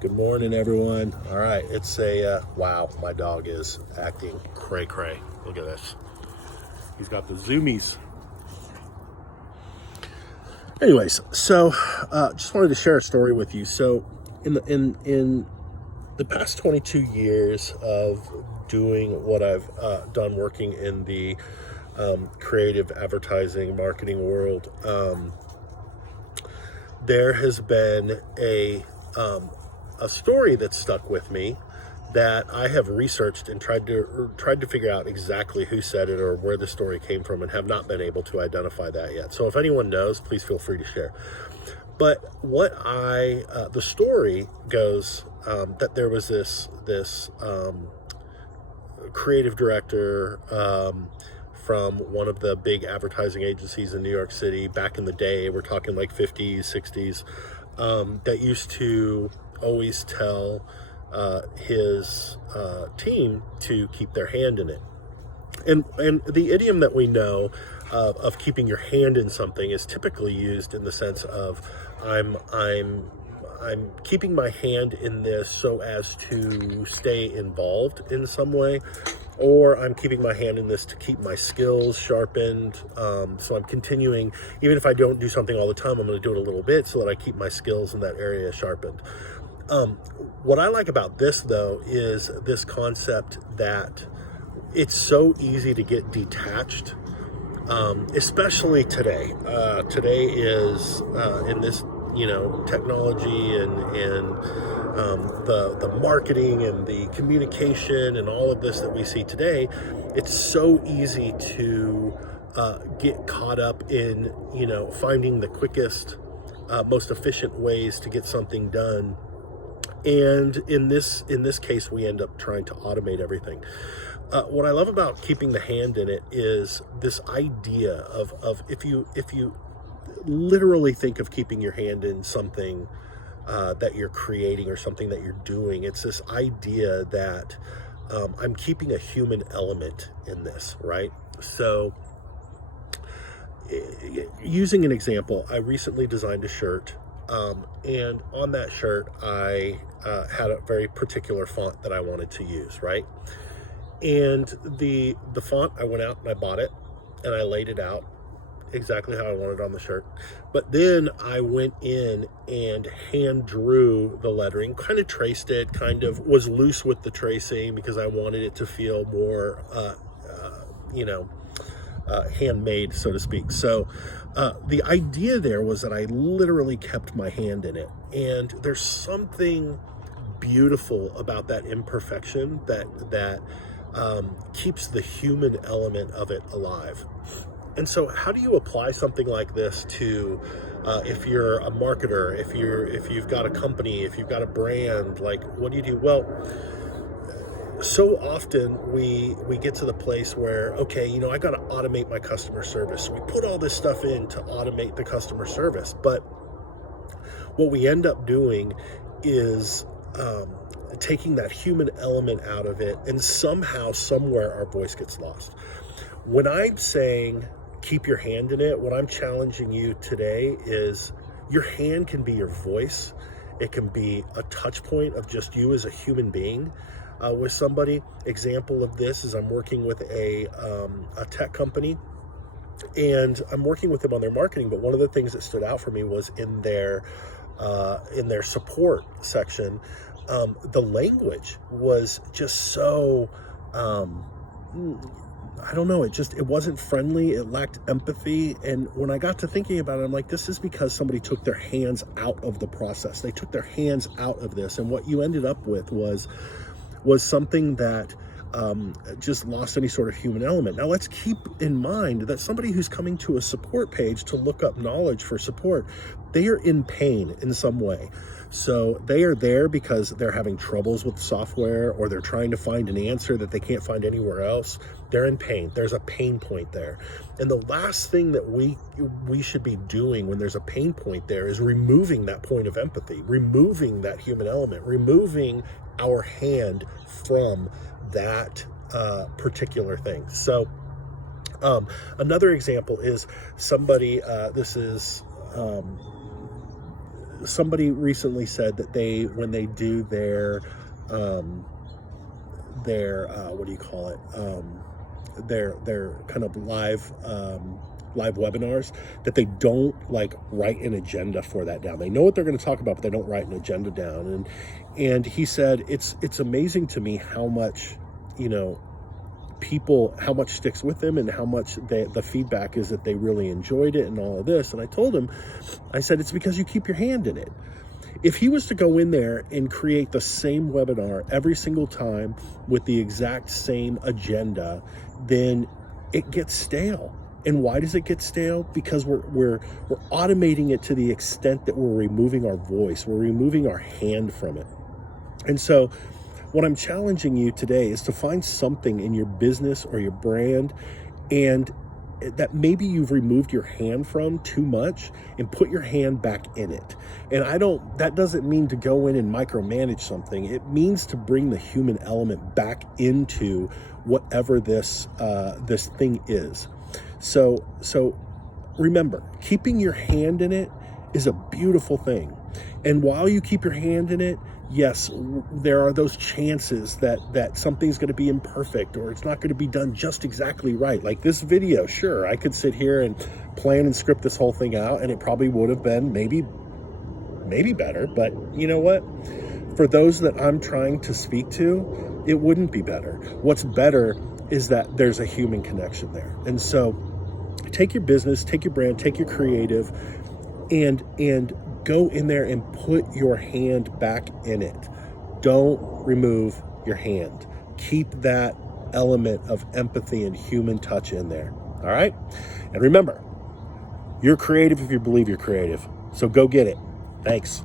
Good morning, everyone. All right, it's wow, my dog is acting cray cray. Look at this. He's got the zoomies. Anyways, so just wanted to share a story with you. So, in the past 22 years of doing what I've done, working in the creative advertising marketing world, there has been a story that stuck with me that I have researched and tried to figure out exactly who said it or where the story came from, and have not been able to identify that yet. So if anyone knows, please feel free to share. But the story goes that there was this creative director from one of the big advertising agencies in New York City back in the day. We're talking like 50s, 60s, that used to always tell his team to keep their hand in it. And the idiom that we know of keeping your hand in something is typically used in the sense of I'm keeping my hand in this so as to stay involved in some way, or I'm keeping my hand in this to keep my skills sharpened. So I'm continuing, even if I don't do something all the time, I'm going to do it a little bit so that I keep my skills in that area sharpened. What I like about this, though, is this concept that it's so easy to get detached, especially today. Today is in this, technology and the marketing and the communication and all of this that we see today. It's so easy to get caught up in, finding the quickest, most efficient ways to get something done. And in this case, we end up trying to automate everything. What I love about keeping the hand in it is this idea of if you literally think of keeping your hand in something that you're creating or something that you're doing, it's this idea that I'm keeping a human element in this, right? So, using an example, I recently designed a shirt. And on that shirt, I had a very particular font that I wanted to use, right? And the font, I went out and I bought it, and I laid it out exactly how I wanted on the shirt. But then I went in and hand drew the lettering, kind of traced it, kind of was loose with the tracing because I wanted it to feel more, handmade, so to speak. So the idea there was that I literally kept my hand in it. And there's something beautiful about that imperfection that keeps the human element of it alive. And so how do you apply something like this to if you're a marketer, if you've got a company, if you've got a brand? Like, what do you do? Well, so often we get to the place where, okay, I got to automate my customer service. So we put all this stuff in to automate the customer service. But what we end up doing is taking that human element out of it, and somehow, somewhere, our voice gets lost. When I'm saying keep your hand in it, what I'm challenging you today is your hand can be your voice. It can be a touch point of just you as a human being with somebody. Example of this is I'm working with a tech company, and I'm working with them on their marketing. But one of the things that stood out for me was in their support section, the language was just so I don't know, it wasn't friendly, it lacked empathy. And when I got to thinking about it, I'm like, this is because somebody took their hands out of the process. They took their hands out of this, and what you ended up with was something that just lost any sort of human element. Now, let's keep in mind that somebody who's coming to a support page to look up knowledge for support, they are in pain in some way. So they are there because they're having troubles with software, or they're trying to find an answer that they can't find anywhere else. They're in pain. There's a pain point there. And the last thing that we should be doing when there's a pain point there is removing that point of empathy, removing that human element, removing our hand from that particular thing. So another example is somebody, this is somebody recently said that when they do their what do you call it, their kind of live webinars, that they don't like write an agenda for that down. They know what they're going to talk about, but they don't write an agenda down. And he said it's amazing to me how much, people, how much sticks with them, and how much the feedback is that they really enjoyed it and all of this. And I told him, I said, it's because you keep your hand in it. If he was to go in there and create the same webinar every single time with the exact same agenda, then it gets stale. And why does it get stale? Because we're automating it to the extent that we're removing our voice, we're removing our hand from it. And so what I'm challenging you today is to find something in your business or your brand and that maybe you've removed your hand from too much, and put your hand back in it. And that doesn't mean to go in and micromanage something. It means to bring the human element back into whatever this thing is. So remember, keeping your hand in it is a beautiful thing. And while you keep your hand in it, yes, there are those chances that something's going to be imperfect, or it's not going to be done just exactly right. Like this video, sure, I could sit here and plan and script this whole thing out, and it probably would have been maybe better. But you know what? For those that I'm trying to speak to, it wouldn't be better. What's better is that there's a human connection there. And so take your business, take your brand, take your creative, and go in there and put your hand back in it. Don't remove your hand. Keep that element of empathy and human touch in there. All right? And remember, you're creative if you believe you're creative. So go get it. Thanks.